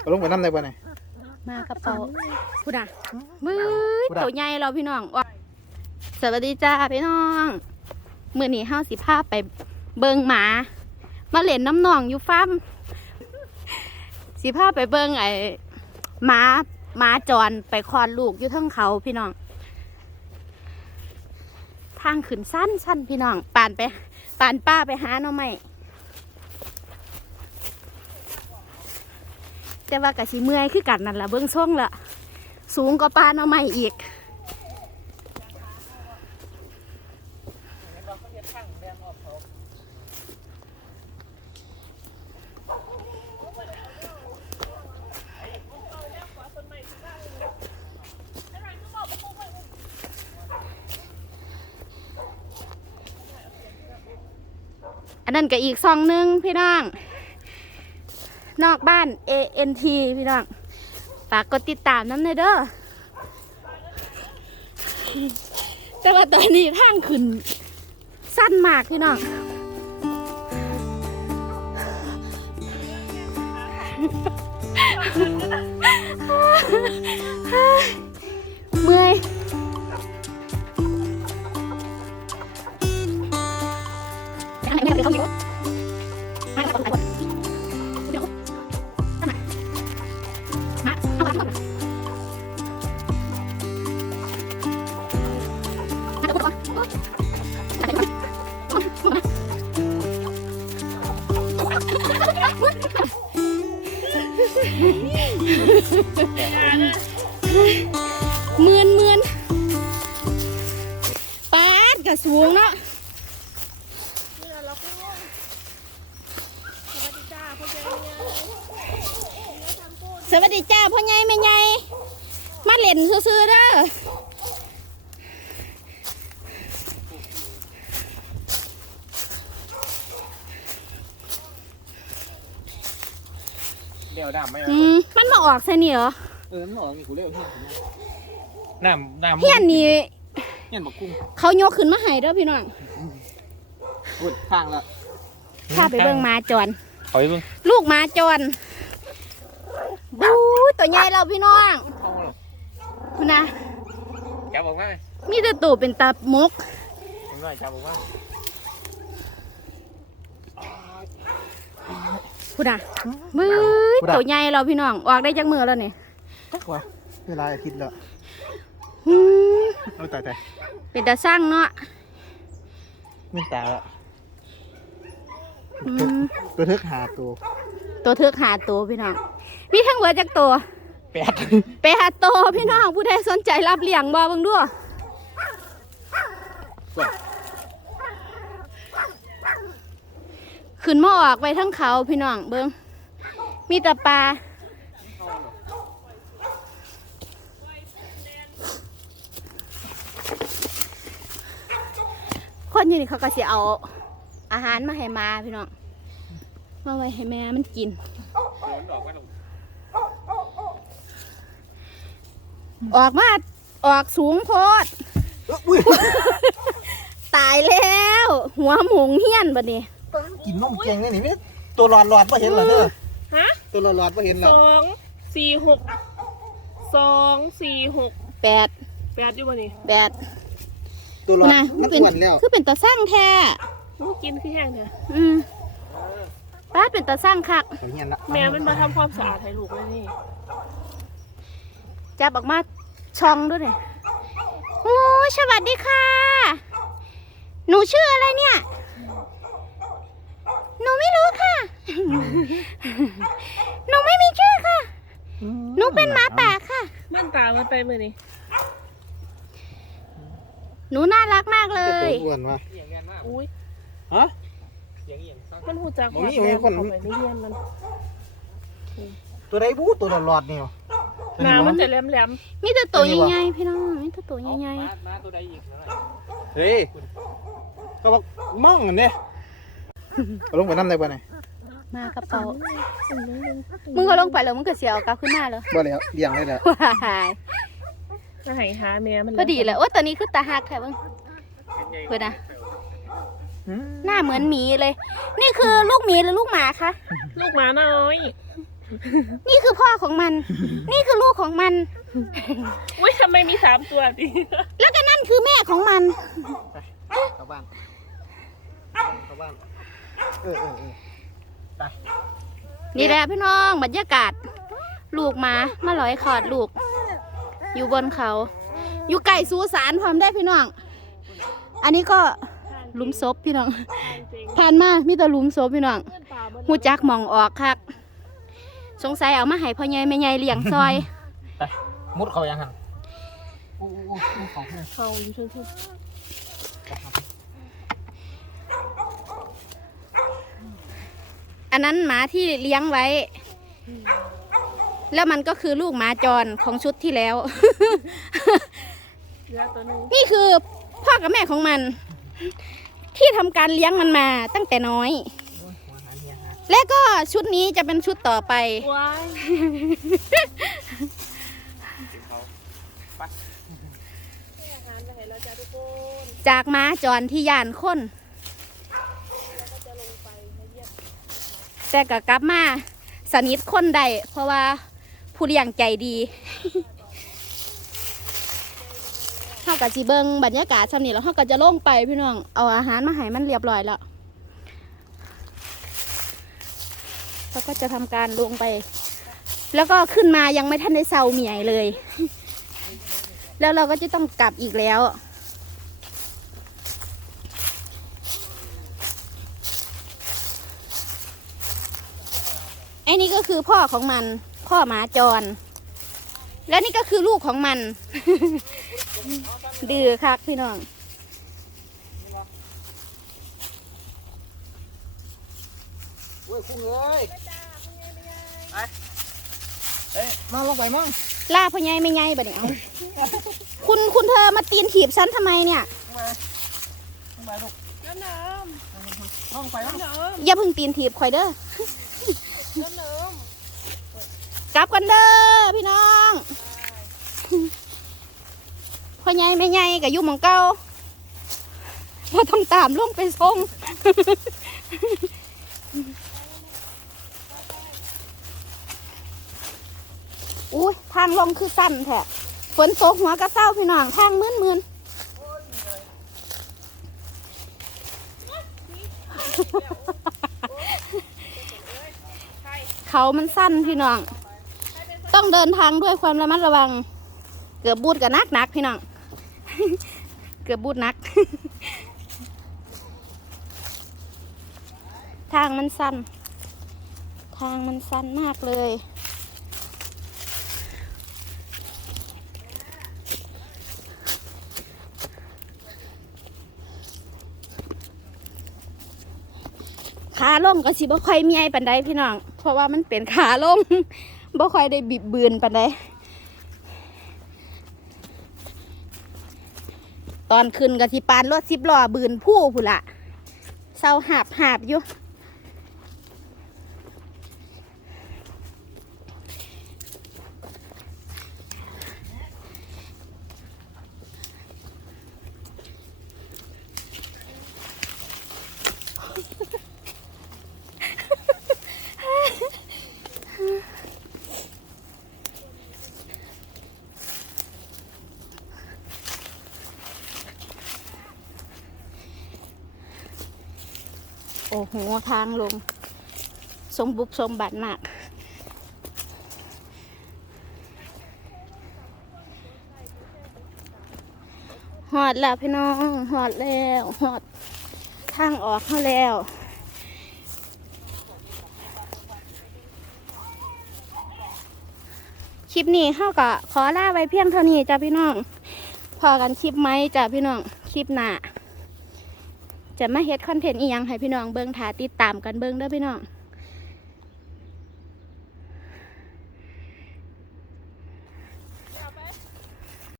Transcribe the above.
เอาลงไปน้ำได้ป่ะเนี่ย มากระเป๋าพูดอะมือพูดอะตัวใหญ่เราพี่น้องว่าสวัสดีจ้าพี่น้องมือนี้ห้าสิภาพไปเบิงหมา มาเล่นน้ำหนองอยู่ฟาร์มสิภาพไปเบิงไอ้หมาหมาจรไปคลอดลูกอยู่เทั้งเขาพี่น้อง ทางขึ้นสั้นสั้นพี่น้องป่านไปป่านป้าไปหาหน่อไม้ แต่ว่ากะสิเมื่อยคือกันนั่นแหละเบิ้องช่วงละสูงกว่าป้าหน่อไม้อีกอันนั้นก็อีกซองหนึงพี่น้อง นอกบ้าน ANT พี่น้องฝากกดติดตามน้ำในยเด้อแต่ว่าตอนนี้ทางขึ้น สั้นมากพี่น้อง เมือนเมือนปาดกระสูงเนาะสวัสดีจ้าพ่อใหญ่แม่ใหญ่มาเล่นซื่อๆเด้อเดี๋ยวน้ำไม่อืมมันมาออกใส่นี่เหรอ เออมันออกนี่กูเรียกเฮียน้ำน้ำเฮียนนี่เฮียนบักกุ้งเขายกขึ้นมาให้เด้อพี่น้องพูดข้างละพาไปเบิ่งหมาจร เอาไปเบิ่งลูกหมาจรบู๊ตัวใหญ่เราพี่น้องคุณนะจับออกมามีแต่ตัวเป็นตาหมกเห็นหน่อยจับออกมาคุณนะมือตัวใหญ่เราพี่น้องออกได้จากมือแล้วเนี่ย จักวะเวลาอาทิตย์ละอืมเอาตายตายเป็นตาสร้างเนาะไม่ตายละอืมตัวเทิกหาตัวตัวเทือกหาตัวพี่น้อง มีทั้งเบิดจากตัวแปดไปหาตัวพี่น้องผู้ใดสนใจรับเลี้ยงบ่เบิ่งดูขึ้นมาออกไปทั้งเขาพี่น้องเบิ่งมีแต่ปลา อยู่นี่เขาก็สิเอาอาหารมาให้หมาพี่น้องมาไว้ให้แม่มันกินออกมาออกสูงโพดอุ้ยตายแล้ว หัวหมูงเฮี้ยนบัดนี้กินนมแกงนี่นี่ไม่ตัวหลอดหลอดป่ะเห็นเหรอเด้อฮะตัวหลอดหลอดป่ะเห็นเหรสอองสี่หกสองสี่หกแปดแปดอยู่บ่นี่แปด ตัวหลอดนะมันเป็นอ้วนแล้วคือเป็นตาสร้างแท้มันกินคือแห้งเถอะอืมป้าดเป็นตาสร้างคักเอาเฮียนละแม่มันมาทำความสะอาดให้ลูกเลยนี่จับออกมาช่องด้วยเนี่ยโอ้ยสวัสดีค่ะ หนูชื่ออะไรเนี่ย หนูไม่รู้ค่ะ หนูไม่มีชื่อค่ะ หนูเป็นหมาป่าค่ะ มันตามมันไปมือนี่ หนูน่ารักมากเลตัวย อ้วนวะ อุ้ยฮะ มันหูจักบ่มีแม่บ่มีคนเข้าไปในเรียนมันตัวใดบู๊ตัวหลอดหลอดนี่วะหนามันจะแหลมมีแต่ตัวใหญ่ๆพี่น้องมีแต่ตัวใหญ่เฮ้ยก็บอกมั่งอันเนี้ยเอาลงไปน้ำได้ป่ะเนี่ยๆมากระเป๋ามึงก็ลงไปแล้วมึงก็เสียเอากลับขึ้นมาเลยบ่แล้วเลี้ยงได้แล้วว้ายๆ ก็ให้หาแม่มันพอดีเลยโอ้ตัวนี้คือตาหักแท้เบ้งเพื่อนนะหน้าเหมือนหมีเลย นี่คือลูกหมีหรือลูกหมาคะลูกหมาน้อย นี่คือพ่อของมัน นี่คือลูกของมันอุ้ยทำไมมีสามตัวดิแล้วก็นั่นคือแม่ของมันเข้าบ้านเข้าบ้านเออเออเออนี่แหละพี่น้องบรรยากาศ ลูกหมามาลอยขอดลูก อยู่บนเขา อยู่ไก่สูสารพร้อมได้พี่น้อง อันนี้ก็หลุมศพพี่น้องผ่านมามีแต่หลุมศพพี่น้องหูจักหมองออกคักสงสัยเอามาให้พ่อใหญ่แม่ใหญ่เลี้ยงซอยไปมุดเขายังหันอู้อู้อู้ของเพื่อนเขาอยู่เชิงอันนั้นหมาที่เลี้ยงไว้ แล้วมันก็คือลูกหมาจรของชุดที่แล้ว เหลือตัวหนึงนี่คือพ่อกับแม่ของมัน ที่ทำการเลี้ยงมันมาตั้งแต่น้อยมาหาเฮียฮะและก็ชุดนี้จะเป็นชุดต่อไป ว้ายให้อาหารไปให้เราจ้าทุกคนจากม้าจรที่ย่านคน ก็จะลงไปมาเยี่ยมแต่ก็กลับมาสนิทคนใดเพราะว่า ผู้เลี้ยงใจดีเฮากับจีเบิงบรรยากาศสำนี้แล้วเฮาก็จะลงไปพี่น้อง เอาอาหารมาให้มันเรียบร้อยแล้วแล้วก็จะทำการลงไป แล้วก็ขึ้นมายังไม่ทันได้เซาเมียเลย แล้วเราก็จะต้องกลับอีกแล้วไอ้นี่ก็คือพ่อของมัน พ่อหมาจร และนี่ก็คือลูกของมัน ดื้อคักพี่น้อง เว้ยคุ้งเอ้ยไปเอ้ยมาลงไปมั่งล่าพ่อใหญ่ไม่ใหญ่บัดนี้เอาคุณคุณเธอมาตีนถีบฉันทำไมเนี่ย ลงไปลูกน้ำน้ลงไปำมั่งน้ำอย่าเพึ่งตีนถีบข่อยเด้อ น้ำน้ กลับกันเด้อพี่น้องพ่อใหญ่ไม่ใหญ่กับยุ่หมองเก่าว่าต้องตามลงไปส่งอุ้ยทางลงคือสั้นแท้ฝนตกหัวกระเซ้าพี่น้องทางมืนมืนเขามันสั้นพี่น้อง ต้องเดินทางด้วยความระมัดระวัง เกือบบูดกับนักนักพี่น้อง เกือบบูดนัก ทางมันสั้น ทางมันสั้นมากเลย ขาลงก็สิบ่ค่อยมียปันใดพี่น้อง เพราะว่ามันเป็นขาลง บ่ค่อยได้บิบบืนปันใดตอนขึ้นก็สิปานรถสิบล้อบืนผู้ผู้นละเศร้าหาบหาบอยู่ อ้โห ทางลง สมบุกสมบัติมาก หอดแล้วพี่น้อง หอดแล้วหอดทางออกเขาแล้วคลิปนี้เข้ากับขอลาไว้เพียงเท่านี้จ้ะพี่น้อง พอกันคลิปไหมจ้ะพี่น้อง คลิปหน้า จะมาเฮ็ดคอนเทนต์อีหยังให้พี่น้องเบิ่งถาติดตามกันเบิ่งเด้อพี่น้อง